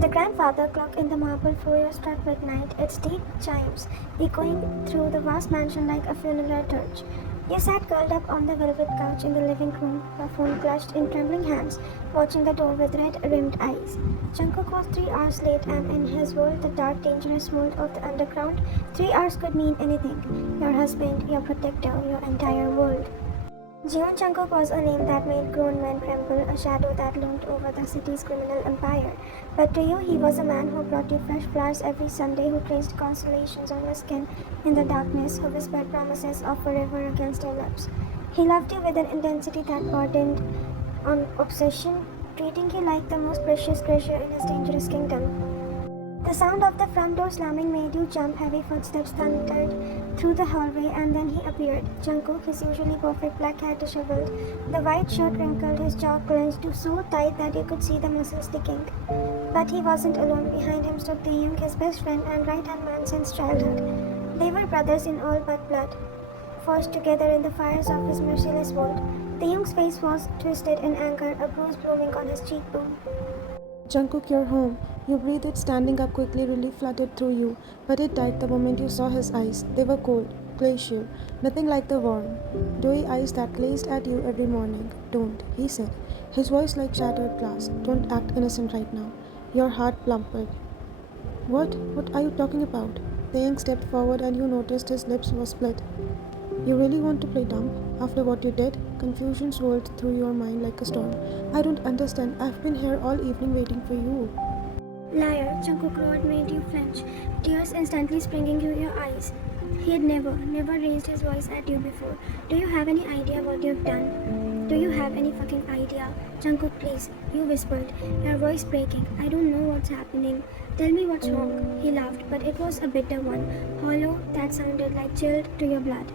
The grandfather clock in the marble foyer struck midnight, its deep chimes echoing through the vast mansion like a funeral dirge. You sat curled up on the velvet couch in the living room, your phone clutched in trembling hands, watching the door with red-rimmed eyes. Jungkook was 3 hours late, and in his world, the dark, dangerous world of the underground, 3 hours could mean anything. Your husband, your protector, your entire world. Jeon Jungkook was a name that made grown men tremble, a shadow that loomed over the city's criminal empire. But to you, he was a man who brought you fresh flowers every Sunday, who traced constellations on your skin in the darkness, who whispered promises of forever against your lips. He loved you with an intensity that bordered on obsession, treating you like the most precious treasure in his dangerous kingdom. The sound of the front door slamming made you jump. Heavy footsteps thundered through the hallway, and then he appeared. Jungkook, his usually perfect black hair disheveled, the white shirt wrinkled, his jaw clenched so tight that you could see the muscles sticking. But he wasn't alone. Behind him stood Taeyong, his best friend and right-hand man since childhood. They were brothers in all but blood, forged together in the fires of his merciless world. Taeyong's face was twisted in anger, a bruise blooming on his cheekbone. Jungkook, you're home. You breathed, standing up quickly, relief flooded through you, but it died the moment you saw his eyes. They were cold, glacial, nothing like the warm, dewy eyes that gazed at you every morning. Don't, he said, his voice like shattered glass. Don't act innocent right now. Your heart plummeted. What? What are you talking about? Taeyang stepped forward and you noticed his lips were split. You really want to play dumb? After what you did? Confusion swirled through your mind like a storm. I don't understand. I've been here all evening waiting for you. Liar, Jungkook roared made you flinch, tears instantly springing to your eyes. He had never raised his voice at you before. Do you have any idea what you've done? Do you have any fucking idea? Jungkook, please, you whispered, your voice breaking. I don't know what's happening. Tell me what's wrong. He laughed, but it was a bitter one, hollow, that sounded like chilled to your blood.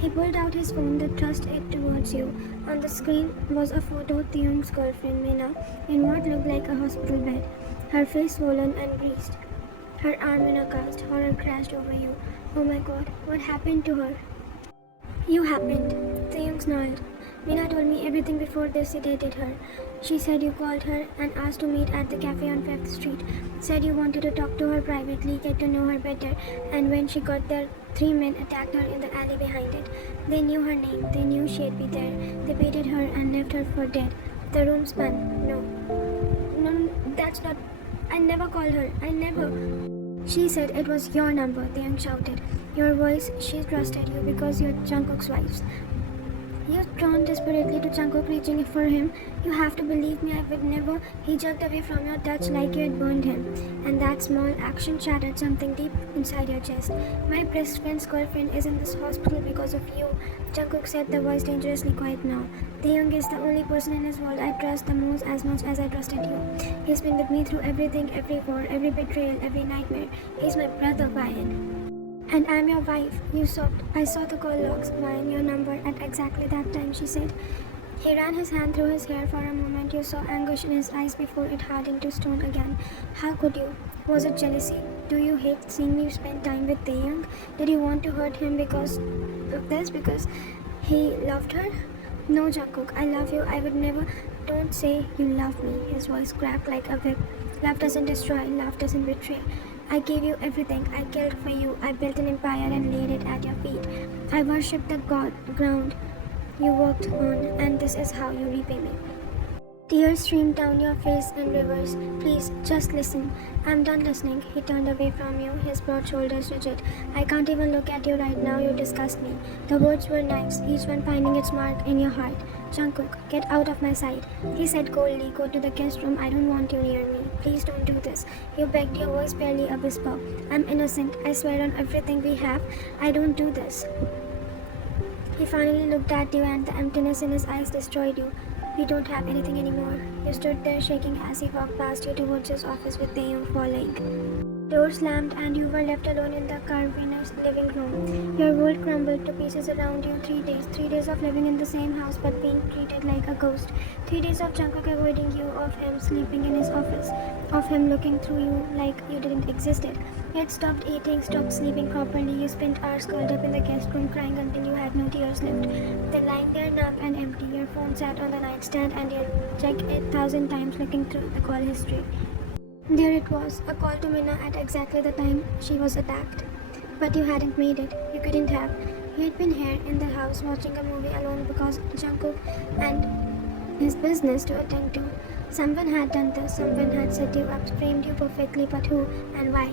He pulled out his phone that thrust it towards you. On the screen was a photo of Taeyong's girlfriend Mina in what looked like a hospital bed, her face swollen and greased, her arm in a cast. Horror crashed over you. Oh my god, what happened to her? You happened. Taeyong snarled. Mina told me everything before they sedated her. She said you called her and asked to meet at the cafe on 5th Street. Said you wanted to talk to her privately, get to know her better, and when she got there, 3 men attacked her in the alley behind it. They knew her name, they knew she'd be there. They beated her and left her for dead. The room spun. No, that's not. I never called her. I never. She said it was your number, Taeyong shouted. Your voice, she trusted you because you're Jungkook's wife. You turned desperately to Jungkook, reaching for him. You have to believe me, I would never. He jerked away from your touch like you had burned him. And that small action shattered something deep inside your chest. My best friend's girlfriend is in this hospital because of you. Jungkook said, the voice dangerously quiet now. Taeyong is the only person in his world I trust the most as much as I trusted you. He's been with me through everything, every war, every betrayal, every nightmare. He's my brother, Ryan. And I'm your wife, you sobbed. I saw the call logs, Ryan, your number at exactly that time, she said. He ran his hand through his hair for a moment. You saw anguish in his eyes before it hardened to stone again. How could you? Was it jealousy? Do you hate seeing me spend time with Taeyong? Did you want to hurt him because of this? Because he loved her? No, Jungkook, I love you. I would never. Don't say you love me. His voice cracked like a whip. Love doesn't destroy, love doesn't betray. I gave you everything. I killed for you. I built an empire and laid it at your feet. I worshipped the ground you worked on, and this is how you repay me. Tears streamed down your face in rivers. Please, just listen. I'm done listening. He turned away from you, his broad shoulders rigid. I can't even look at you right now. You disgust me. The words were knives, each one finding its mark in your heart. Jungkook, get out of my sight. He said coldly, go to the guest room. I don't want you near me. Please don't do this. You begged, your voice barely a whisper. I'm innocent. I swear on everything we have. I don't do this. He finally looked at you and the emptiness in his eyes destroyed you. We don't have anything anymore. You stood there shaking as he walked past you towards his office with Taeyong following. Door slammed and you were left alone in the carpenter's living room. Your world crumbled to pieces around you. 3 days. 3 days of living in the same house but being treated like a ghost. 3 days of Jungkook avoiding you, of him sleeping in his office, of him looking through you like you didn't exist. You had stopped eating, stopped sleeping properly. You spent hours curled up in the guest room crying until you had no tears left. Then lying there numb and empty, your phone sat on the nightstand and you checked it 1,000 times looking through the call history. There it was, a call to Minna at exactly the time she was attacked. But you hadn't made it. You couldn't have. You had been here in the house watching a movie alone because Jungkook and his business to attend to. Someone had done this, someone had set you up, framed you perfectly, but who and why?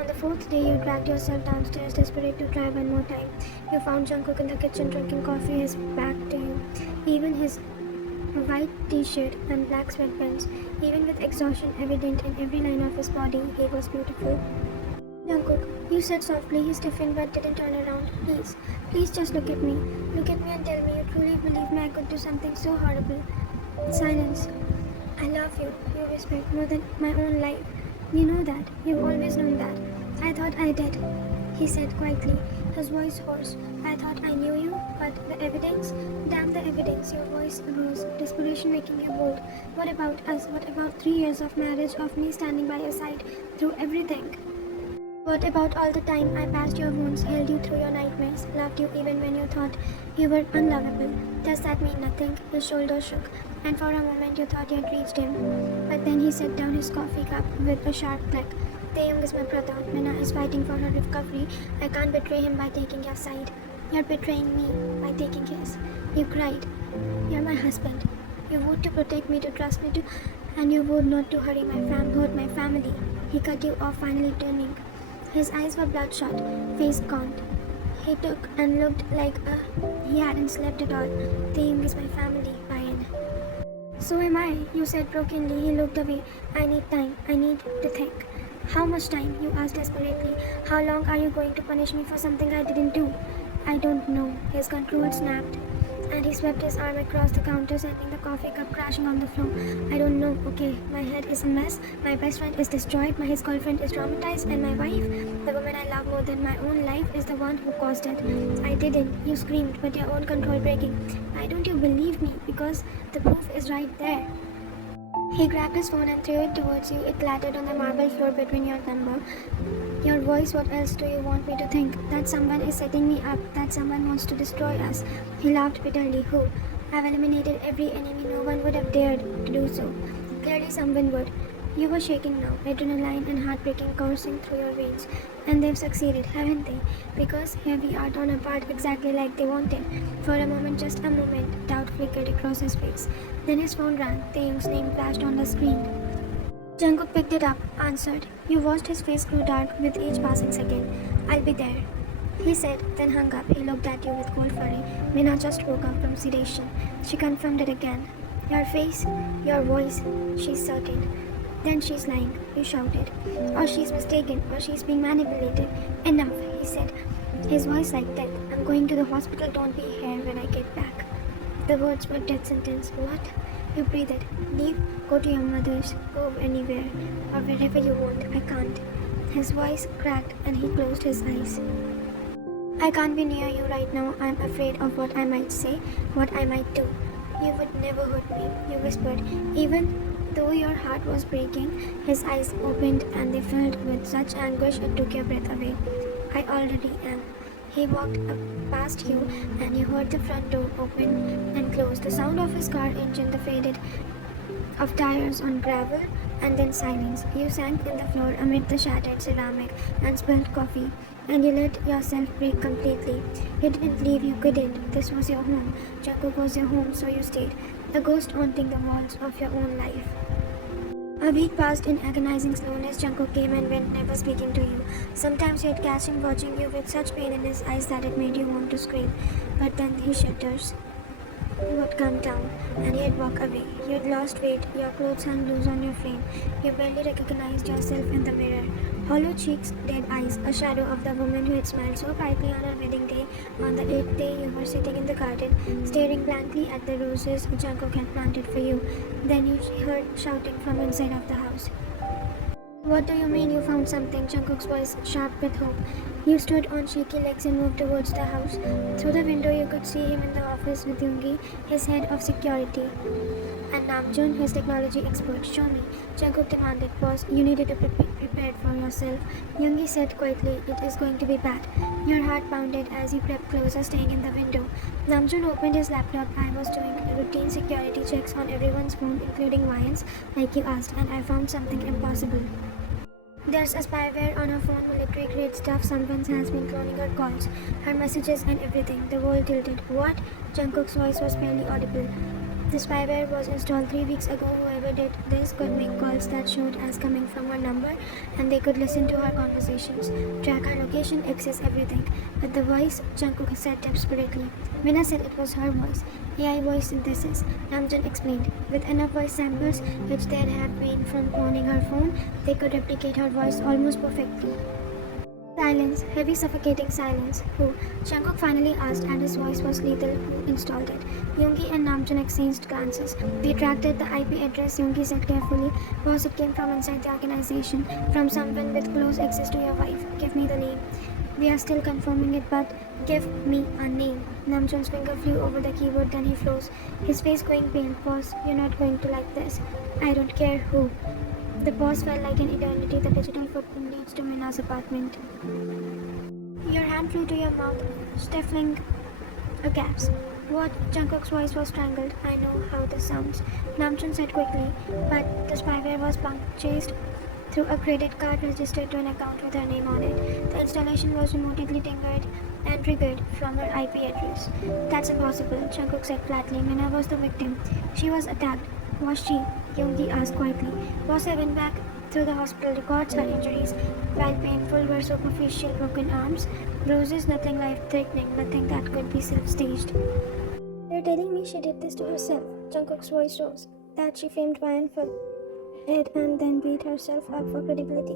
On the fourth day, you dragged yourself downstairs, desperate to try one more time. You found Jungkook in the kitchen drinking coffee, his back to you. Even his white t-shirt and black sweatpants, even with exhaustion evident in every line of his body, he was beautiful. Jungkook, you said softly. He stiffened but didn't turn around. Please, please just look at me. Look at me and tell me you truly believe me I could do something so horrible. Silence. I love you, you whispered, more than my own life. You know that. You've always known that. I thought I did, he said quietly, his voice hoarse. I thought I knew you, but the evidence? Damn the evidence. Your voice rose, desperation making you bold. What about us? What about 3 years of marriage, of me standing by your side through everything? What about all the time I passed your wounds, held you through your nightmares, loved you even when you thought you were unlovable? Does that mean nothing? His shoulders shook, and for a moment you thought you had reached him. But then he set down his coffee cup with a sharp click. Taeyong is my brother. Minna is fighting for her recovery. I can't betray him by taking your side. You're betraying me by taking his. You cried. You're my husband. You vowed to protect me, to trust me, and you vowed not to hurt my family. He cut you off, finally turning. His eyes were bloodshot, face gaunt. He took and looked like he hadn't slept at all. Taeyong is my family, Ryan. So am I, you said brokenly. He looked away. I need time. I need to think. How much time? You asked desperately. How long are you going to punish me for something I didn't do? I don't know. His control snapped, and he swept his arm across the counter, sending the coffee cup crashing on the floor. I don't know, okay? My head is a mess. My best friend is destroyed. His girlfriend is traumatized. And my wife, the woman I love more than my own life, is the one who caused it. I didn't. You screamed, but your own control breaking. Why don't you believe me? Because the proof is right there. He grabbed his phone and threw it towards you. It clattered on the marble floor between your number. Your voice, what else do you want me to think? That someone is setting me up, that someone wants to destroy us. He laughed bitterly. Who? I've eliminated every enemy. No one would have dared to do so. Clearly someone would. You were shaking now, adrenaline and heartbreaking coursing through your veins. And they've succeeded, haven't they? Because here we are torn apart exactly like they wanted. For a moment, just a moment, doubt flickered across his face. Then his phone rang. Taeyong's name flashed on the screen. Jungkook picked it up, answered. You watched his face grow dark with each passing second. I'll be there, he said, then hung up. He looked at you with cold fury. Minna just woke up from sedation. She confirmed it again. Your face, your voice, she's certain. Then she's lying, you shouted. Or she's mistaken, or she's being manipulated. Enough, he said, his voice like death. I'm going to the hospital, don't be here when I get back. The words were death sentence. What? You breathed. Leave, go to your mother's, go anywhere, or wherever you want. I can't. His voice cracked and he closed his eyes. I can't be near you right now. I'm afraid of what I might say, what I might do. You would never hurt me, you whispered. Even though your heart was breaking, his eyes opened and they filled with such anguish it took your breath away. I already am. He walked up past you and you heard the front door open and close, the sound of his car engine, the faded of tires on gravel, and then silence. You sank in the floor amid the shattered ceramic and spilled coffee, and you let yourself break completely. You didn't leave, you couldn't. This was your home. Jungkook was your home, so you stayed, a ghost haunting the walls of your own life. A week passed in agonizing slowness. Jungkook came and went, never speaking to you. Sometimes you'd catch him watching you with such pain in his eyes that it made you want to scream. But then his shutters would come down, and he'd walk away. You'd lost weight, your clothes hung loose on your frame. You barely recognized yourself in the mirror. Hollow cheeks, dead eyes, a shadow of the woman who had smiled so brightly on her wedding day. On the 8th day, you were sitting in the garden, staring blankly at the roses Jungkook had planted for you. Then you heard shouting from inside of the house. What do you mean you found something? Jungkook's voice sharp with hope. You stood on shaky legs and moved towards the house. Through the window you could see him in the office with Yoongi, his head of security. And Namjoon, his technology expert, show me. Jungkook demanded. Boss, you needed to be prepared for yourself. Yoongi said quietly, it is going to be bad. Your heart pounded as he crept closer, staying in the window. Namjoon opened his laptop. I was doing routine security checks on everyone's phone, including Ryan's, like you asked, and I found something impossible. There's a spyware on her phone, military grade stuff. Someone has been cloning her calls, her messages, and everything. The world tilted. What? Jungkook's voice was barely audible. The spyware was installed 3 weeks ago. Whoever did this could make calls that showed as coming from her number, and they could listen to her conversations, track her location, access everything. But the voice, Jungkook said desperately. Mina said it was her voice. AI voice synthesis, Namjoon explained. With enough voice samples, which there had been from cloning her phone, they could replicate her voice almost perfectly. Silence, heavy suffocating silence. Who? Jungkook finally asked, and his voice was lethal. Who installed it? Yoongi and Namjoon exchanged glances. We tracked it, the IP address, Yoongi said carefully. Boss, it came from inside the organization, from someone with close access to your wife. Give me the name. We are still confirming it, but give me a name. Namjoon's finger flew over the keyboard, then he froze, his face going pale. Boss, you're not going to like this. I don't care who. The pause felt like an eternity. The digital footprint leads to Mina's apartment. Your hand flew to your mouth, stifling a gasp. What? Jungkook's voice was strangled. I know how this sounds, Namjoon said quickly, but the spyware was purchased through a credit card registered to an account with her name on it. The installation was remotely tinkered and triggered from her IP address. That's impossible, Jungkook said flatly. Mina was the victim. She was attacked. Was she? Yoongi asked quietly. Boss, I went back through the hospital records. Her injuries, while painful, were superficial broken arms, bruises, nothing life-threatening, nothing that could be self-staged. You're telling me she did this to herself? Jungkook's voice rose. That she framed Ryan for it and then beat herself up for credibility.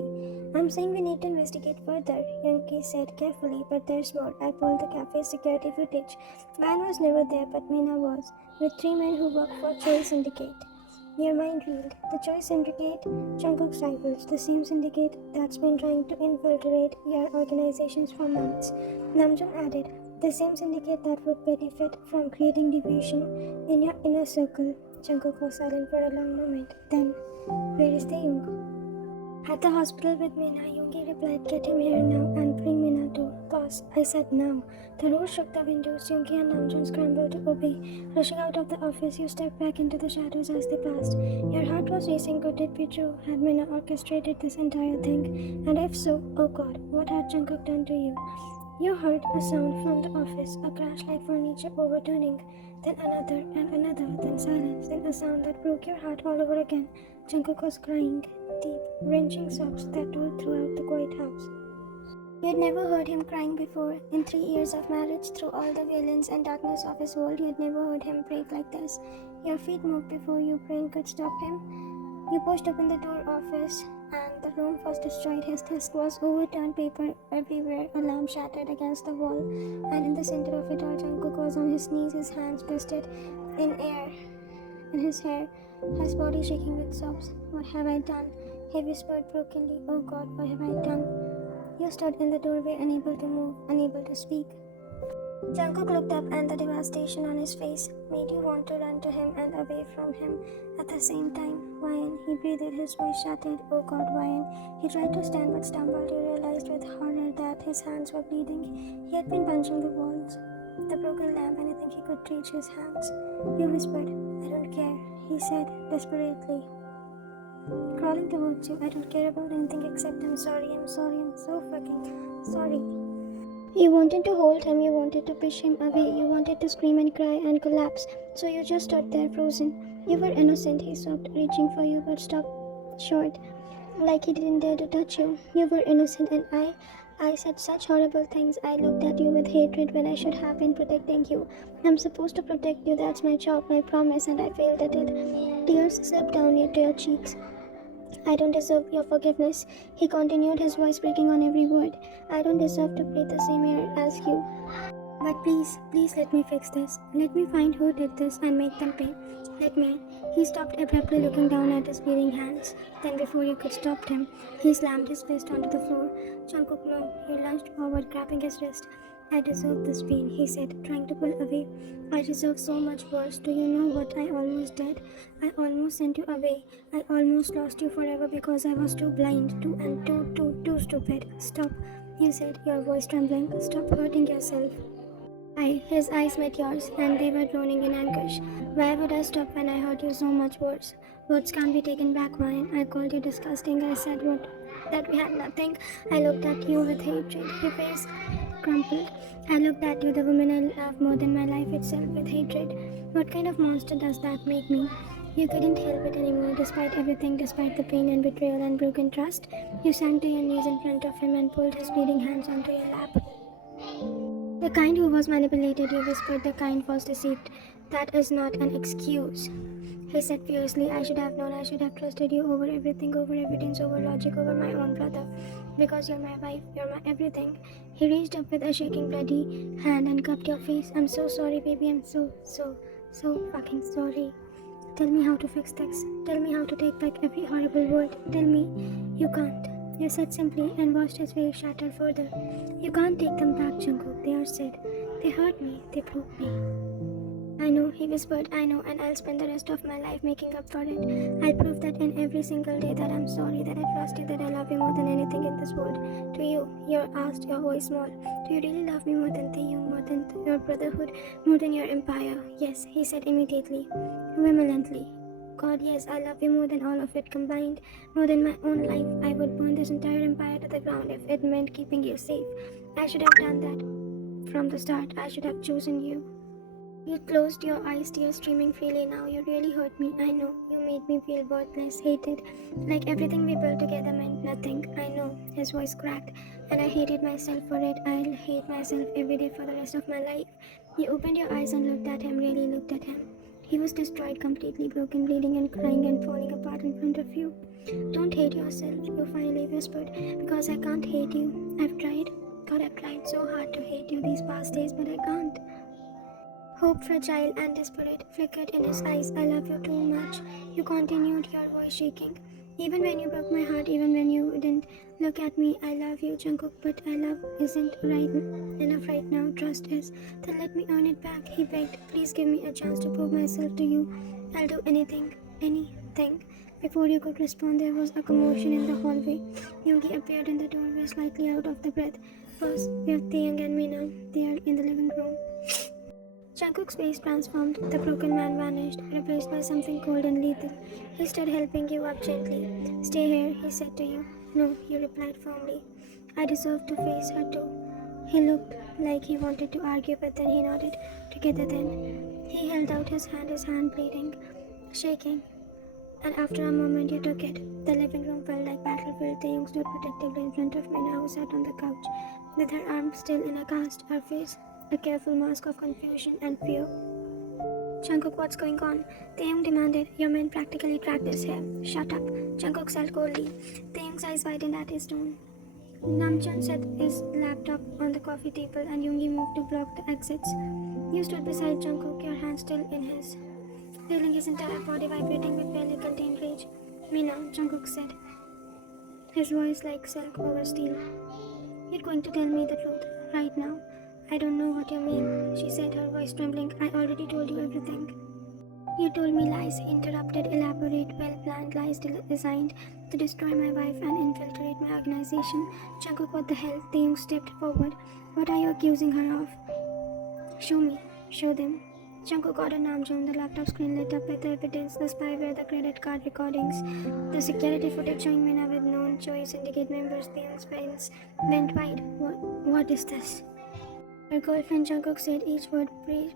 I'm saying we need to investigate further, Yoongi said carefully, but there's more. I pulled the cafe's security footage. Ryan was never there, but Mina was, with 3 men who work for Choi Syndicate. Your mind reeled. The Choi Syndicate, Jungkook's rivals, the same syndicate that's been trying to infiltrate your organizations for months. Namjoon added, the same syndicate that would benefit from creating division in your inner circle. Jungkook was silent for a long moment. Then, where is Taeyong? At the hospital with Mina, Yoongi replied, get him here now and bring Mina too. Boss, I said now. The roar shook the windows. Yoongi and Namjoon scrambled to obey. Rushing out of the office, you stepped back into the shadows as they passed. Your heart was racing. Could it be true? Had Mina orchestrated this entire thing? And if so, oh God, what had Jungkook done to you? You heard a sound from the office, a crash like furniture overturning, then another and another, then silence, then a sound that broke your heart all over again. Jungkook was crying, deep, wrenching sobs that rolled throughout the quiet house. You had never heard him crying before. In 3 years of marriage, through all the violence and darkness of his world, you had never heard him break like this. Your feet moved before your brain could stop him. You pushed open the door office, and the room was destroyed. His desk was overturned, paper everywhere, a lamp shattered against the wall, and in the center of it all, Jungkook was on his knees, his hands twisted in air, in his hair, his body shaking with sobs. What have I done? He whispered brokenly. Oh God, what have I done? You stood in the doorway, unable to move, unable to speak. Jungkook looked up, and the devastation on his face made you want to run to him and away from him at the same time. Ryan, he breathed, his voice shattered. Oh God, Ryan. He tried to stand but stumbled. You realized with horror that his hands were bleeding. He had been punching the walls, the broken lamp, anything he could reach his hands. You whispered, I don't care, he said desperately, crawling towards you. I don't care about anything except I'm sorry, I'm so fucking sorry. You wanted to hold him, you wanted to push him away, you wanted to scream and cry and collapse, so you just stood there frozen. You were innocent, he stopped reaching for you but stopped short, like he didn't dare to touch you. You were innocent, and I said such horrible things. I looked at you with hatred when I should have been protecting you. I'm supposed to protect you, that's my job, my promise, and I failed at it. Tears slipped down to your cheeks. I don't deserve your forgiveness, he continued, his voice breaking on every word. I don't deserve to breathe the same air as you. But please, please let me fix this. Let me find who did this and make them pay. Let me. He stopped abruptly, looking down at his bleeding hands. Then before you could stop him, he slammed his fist onto the floor. Jungkook, no. He lunged forward, grabbing his wrist. I deserve this pain, he said, trying to pull away. I deserve so much worse. Do you know what I almost did? I almost sent you away. I almost lost you forever because I was too blind, too stupid. Stop, you said, your voice trembling. Stop hurting yourself. His eyes met yours, and they were groaning in anguish. Why would I stop when I hurt you so much worse? Words can't be taken back, mine. I called you disgusting. I said what? That we had nothing. I looked at you with hatred. Your face crumpled. I looked at you, the woman I love more than my life itself, with hatred. What kind of monster does that make me? You couldn't help it anymore, despite everything, despite the pain and betrayal and broken trust. You sank to your knees in front of him and pulled his bleeding hands onto your lap. The kind who was manipulated, you whispered, the kind was deceived. That is not an excuse. He said fiercely, I should have known, I should have trusted you over everything, over evidence, over logic, over my own brother. Because you're my wife, you're my everything. He reached up with a shaking, bloody hand and cupped your face. I'm so sorry, baby, I'm so fucking sorry. Tell me how to fix this. Tell me how to take back every horrible word. Tell me. You can't. You said simply and watched his face shatter further. You can't take them back, Jungkook. They are said. They hurt me. They broke me. I know, he whispered, I know, and I'll spend the rest of my life making up for it. I'll prove that in every single day that I'm sorry, that I trust you, that I love you more than anything in this world. To you, you're asked, your voice small. Do you really love me more than you, more than your brotherhood, more than your empire? Yes, he said immediately, vehemently. God, yes, I love you more than all of it combined, more than my own life. I would burn this entire empire to the ground if it meant keeping you safe. I should have done that from the start. I should have chosen you. You closed your eyes, tears streaming freely now. You really hurt me, I know. You made me feel worthless, hated. Like everything we built together meant nothing. I know. His voice cracked, and I hated myself for it. I'll hate myself every day for the rest of my life. You opened your eyes and looked at him, really looked at him. He was destroyed, completely broken, bleeding and crying and falling apart in front of you. Don't hate yourself, you finally whispered, because I can't hate you. I've tried. God, I've tried so hard to hate you these past days, but I can't. Hope, fragile and desperate, flickered in his eyes. I love you too much. You continued, your voice shaking. Even when you broke my heart, even when you didn't look at me, I love you, Jungkook, but I love isn't right enough right now. Trust is. Then let me earn it back, he begged. Please give me a chance to prove myself to you. I'll do anything, anything. Before you could respond, there was a commotion in the hallway. Yoongi appeared in the doorway, slightly out of the breath. Boss, we have Taeyang and me now. They are in the living room. Jungkook's face transformed. The broken man vanished, replaced by something cold and lethal. He stood helping you up gently. Stay here, he said to you. No, you replied firmly. I deserve to face her too. He looked like he wanted to argue, but then he nodded. Together then. He held out his hand bleeding, shaking. And after a moment, you took it. The living room felt like battlefield. Taeyong stood protectively in front of Mina, who sat on the couch, with her arms still in a cast, her face a careful mask of confusion and fear. Jungkook, what's going on? Taeyong demanded. Your men practically tracked this here. Shut up. Jungkook said coldly. Taeyong's eyes widened at his tone. Namjoon set his laptop on the coffee table and Yoongi moved to block the exits. You stood beside Jungkook, your hand still in his, feeling his entire body vibrating with barely contained rage. Mina, Jungkook said, his voice like silk over steel. You're going to tell me the truth, right now. I don't know what you mean, she said, her voice trembling. I already told you everything. You told me lies, interrupted, elaborate, well-planned lies designed to destroy my wife and infiltrate my organization. Jungkook, what the hell? Taeyong stepped forward. What are you accusing her of? Show me. Show them. Jungkook ordered Namjoon. The laptop screen lit up with the evidence, the spyware, the credit card recordings, the security footage showing Mina with known Choi syndicate members. Taeyong's brains went wide. What is this? Her girlfriend Jungkook said, each word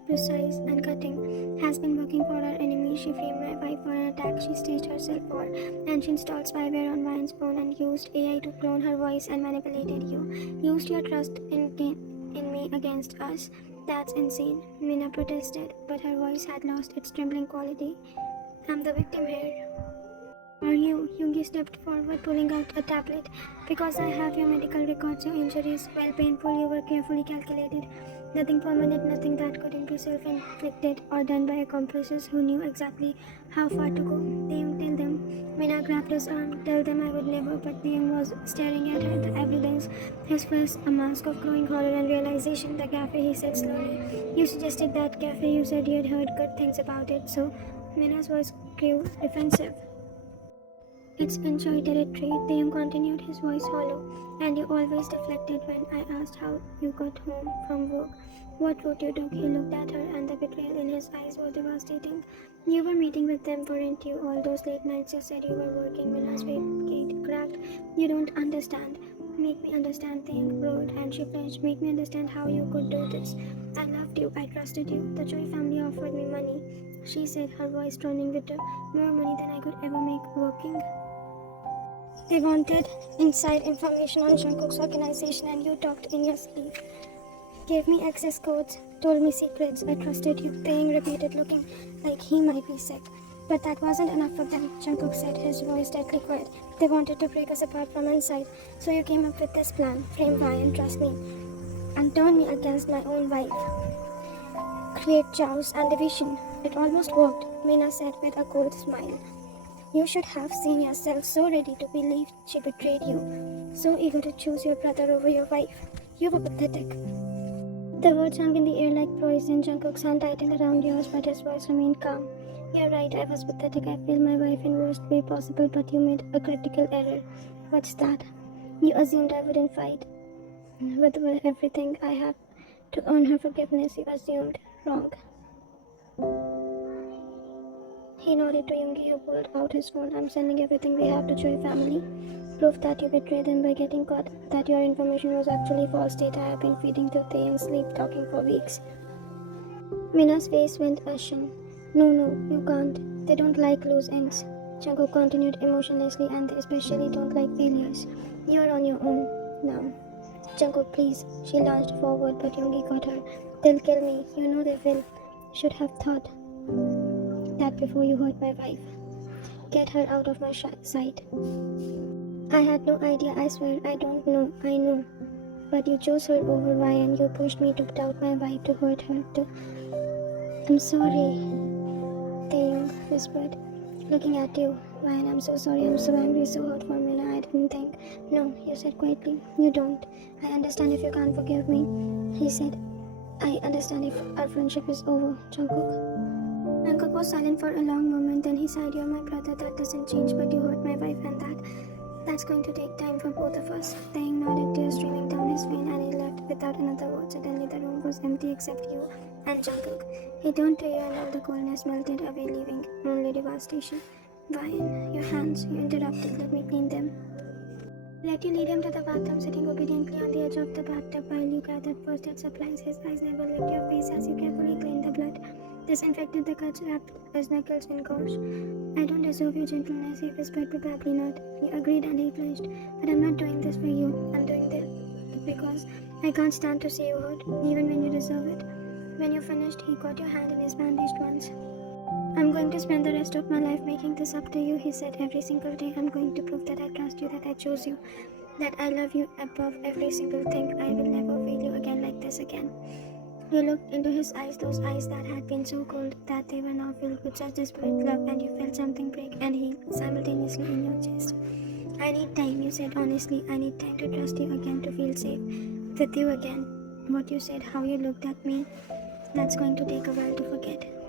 precise and cutting, has been working for our enemy. She framed my wife for an attack she staged herself for, and she installed spyware on Ryan's phone and used AI to clone her voice and manipulated you. Used your trust in me against us. That's insane, Mina protested, but her voice had lost its trembling quality. I'm the victim here. Are you? Yoongi stepped forward, pulling out a tablet. Because I have your medical records, your injuries, while painful, you were carefully calculated. Nothing permanent, nothing that couldn't be self-inflicted or done by accomplices who knew exactly how far to go. Taeyong, tell them. Mina grabbed his arm. Tell them I would never, but Taeyong was staring at her, the evidence, his face a mask of growing horror and realization. The cafe, he said slowly. You suggested that cafe, you said you had heard good things about it, so Mina's voice grew defensive. It's enjoy territory, Taeyong continued, his voice hollow. And you always deflected when I asked how you got home from work. What route you took? He looked at her, and the betrayal in his eyes was devastating. You were meeting with them, weren't you? All those late nights you said you were working when last week Kate cracked. You don't understand. Make me understand, Taeyong roared, and she flinched. Make me understand how you could do this. I loved you, I trusted you. The Choi family offered me money, she said, her voice droning bitter. More money than I could ever make working. They wanted inside information on Jungkook's organization, and you talked in your sleep. Gave me access codes, told me secrets. I trusted you. Taeyong repeated, looking like he might be sick. But that wasn't enough for them, Jungkook said, his voice deadly quiet. They wanted to break us apart from inside. So you came up with this plan, frame why and trust me, and turn me against my own wife. Create chaos and division. It almost worked, Mina said with a cold smile. You should have seen yourself so ready to believe she betrayed you, so eager to choose your brother over your wife. You were pathetic. The words hung in the air like poison. Jungkook's hand tightened around yours, but his voice remained calm. You're right, I was pathetic. I failed my wife in worst way possible, but you made a critical error. What's that? You assumed I wouldn't fight with everything I have to earn her forgiveness. You assumed wrong. He nodded to Yoongi, who pulled out his phone. I'm sending everything we have to Choi family. Proof that you betrayed them by getting caught. That your information was actually false data I have been feeding to Taeyong's sleep talking for weeks. Mina's face went ashen. No, you can't. They don't like loose ends. Jungkook continued emotionlessly, and they especially don't like failures. You're on your own now. Jungkook, please. She lunged forward, but Yoongi caught her. They'll kill me. You know they will. Should have thought that before you hurt my wife. Get her out of my sight. I had no idea, I swear. I don't know. I know. But you chose her over Ryan. You pushed me to doubt my wife, to hurt her, to... I'm sorry, Taeyong whispered, looking at you. Ryan, I'm so sorry. I'm so angry, so hurt for Mina. I didn't think. No, you said quietly. You don't. I understand if you can't forgive me. He said, I understand if our friendship is over, Jungkook. Jungkook was silent for a long moment, then he sighed, You're my brother, that doesn't change, but you hurt my wife, and that's going to take time for both of us. Taeyong nodded, tears streaming down his face, and he left without another word. Suddenly the room was empty except you and Jungkook. He turned to you, and all the coldness melted away, leaving only devastation. Ryan, your hands, you interrupted, let me clean them. Let you lead him to the bathroom, sitting obediently on the edge of the bathtub while you gathered first aid supplies. His eyes never left your face as you carefully cleaned the blood, disinfected the cuts, wrapped his knuckles in gauze. I don't deserve your gentleness, he whispered, probably not. He agreed and he flinched. But I'm not doing this for you. I'm doing this because I can't stand to see you hurt, even when you deserve it. When you finished, he caught your hand in his bandaged ones. I'm going to spend the rest of my life making this up to you, he said. Every single day I'm going to prove that I trust you, that I chose you, that I love you above every single thing. I will never fail you again like this again. You looked into his eyes, those eyes that had been so cold that they were now filled with such desperate love, and you felt something break and heal simultaneously in your chest. I need time, you said honestly. I need time to trust you again, to feel safe with you again. What you said, how you looked at me, that's going to take a while to forget.